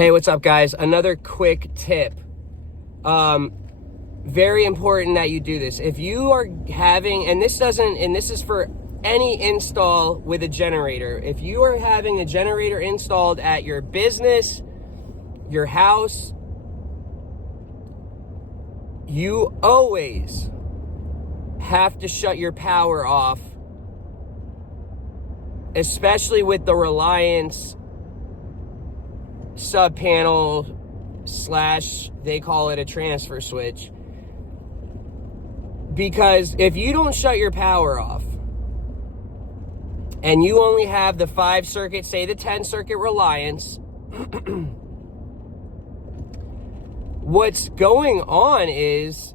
Hey, what's up, guys? Another quick tip. Very important that you do this. If you are having, and this is for any install with a generator. If you are having a generator installed at your business, your house, you always have to shut your power off, especially with the Reliance sub panel / they call it a transfer switch. Because if you don't shut your power off and you only have the 5 circuit, say the 10 circuit Reliance, what's going on is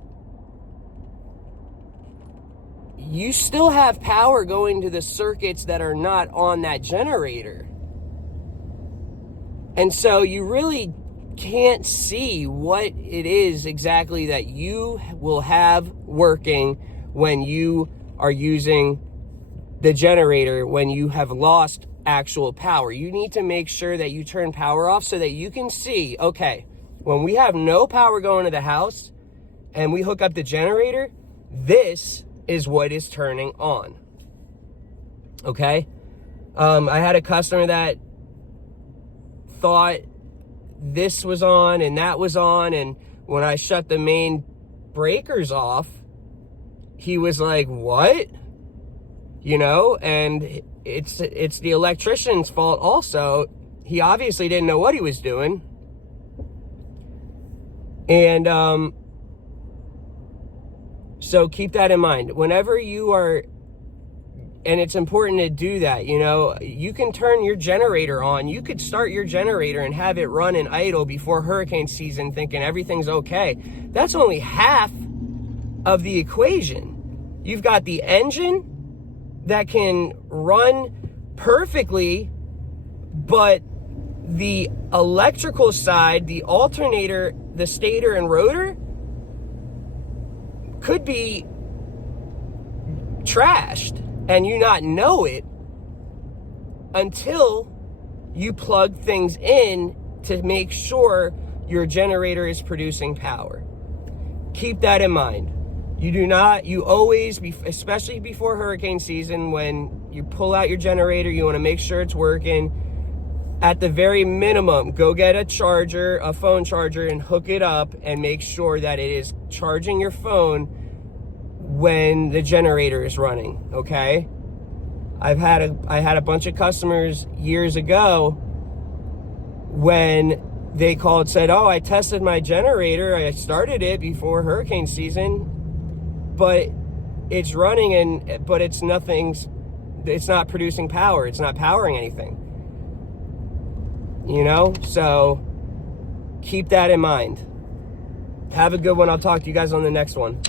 you still have power going to the circuits that are not on that generator. And so you really can't see what it is exactly that you will have working when you are using the generator, when you have lost actual power. You need to make sure that you turn power off so that you can see, okay, when we have no power going to the house and we hook up the generator, this is what is turning on. Okay? I had a customer that thought this was on and that was on, and when I shut the main breakers off, he was like, what? You know, and it's the electrician's fault also. He obviously didn't know what he was doing. And so keep that in mind. Whenever you are, and it's important to do that, you know, you can turn your generator on. You could start your generator and have it run and idle before hurricane season thinking everything's okay. That's only half of the equation. You've got the engine that can run perfectly, but the electrical side, the alternator, the stator and rotor could be trashed and you not know it until you plug things in to make sure your generator is producing power. Keep that in mind. You always, especially before hurricane season, when you pull out your generator, you want to make sure it's working. At the very minimum, go get a charger, a phone charger, and hook it up and make sure that it is charging your phone when the generator is running, okay? I had a bunch of customers years ago when they called, said, oh, I tested my generator, I started it before hurricane season, but it's running but it's not producing power, it's not powering anything. You know, so keep that in mind. Have a good one. I'll talk to you guys on the next one.